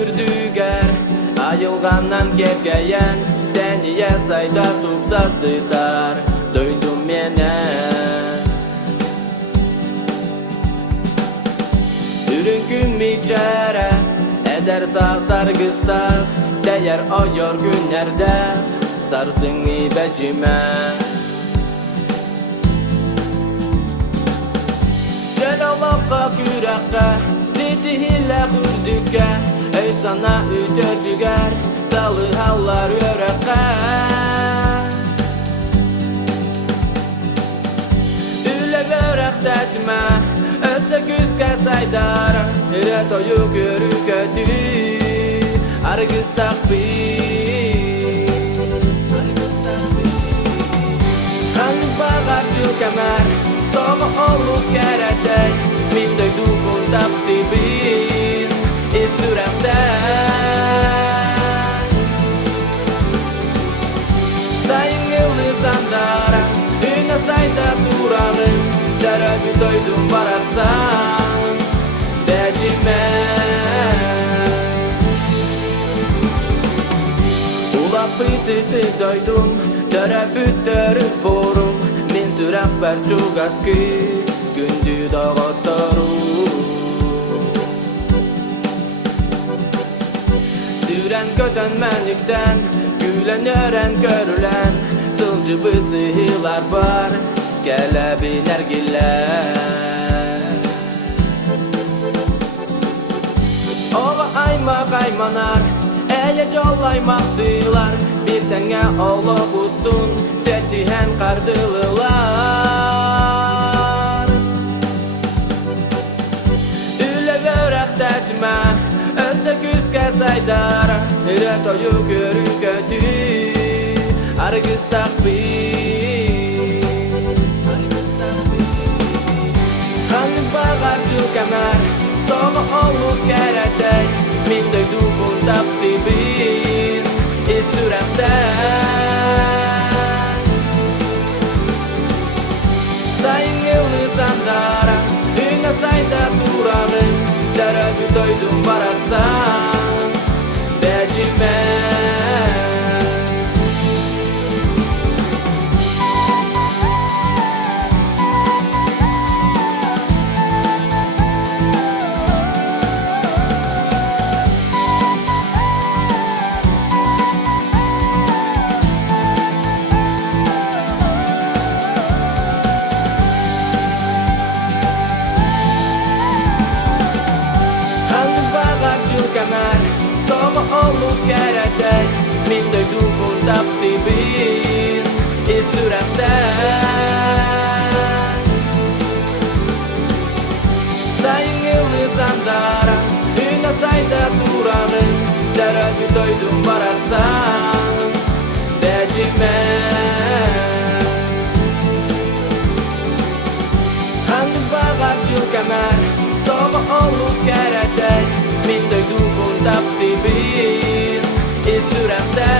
үрдүгер айылганнан кеткейен Дәния сайда тупса сытар дойдум менен Үрүнгүм мичәре Эдер сасар гыстар Değer ayar günlerde Sarsın ibecime Celalakka kürekka Zitihille hürdükke Ey sana ütötüger Dalı hallar yürekka Üle görek tetme Össe küske saydar Retoyu görü kötü Argız takbir Kanlık bağarcı kemer Doğu oluz keretey Min döydüğün taktibin İsüremde Sayın yılı sandara Üne sayda durağın Deröbü doydum bararsan Becime Pıtıtı doydum, dörüp borum Min sürek berçugaski, gündü dağıttarım Süren kötönmenlikten, gülenören görülen Sılcı bızıhılar var, gelebilir giller Oğa aymak aymanar Eyle jollaymaktılar Bir tenge oğluk ustun Settihen kardılılar Üle börek tetme Össe küske saydar Retoyu görü kötü Argız takbir Kanlık bağarcı kemer Doğu oluz keretey Min döydüğün taktibin İsüremde Sayın yılı sandara Üne sayda durağın Deröbü doydum bararsan Becime kemer Doğu oluz keretey Min döydüğün taktibin İsüremde Sayın yılı sandara Üne sayda durağın Deröbü doydum bararsan Becime Kanlık bağarcı kemer Doğu oluz keretey Min döydüğün taktibin İsüremde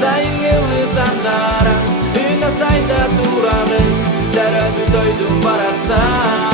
Sayın yılı sandara Üne sayda durağın Deröbü doydum bararsan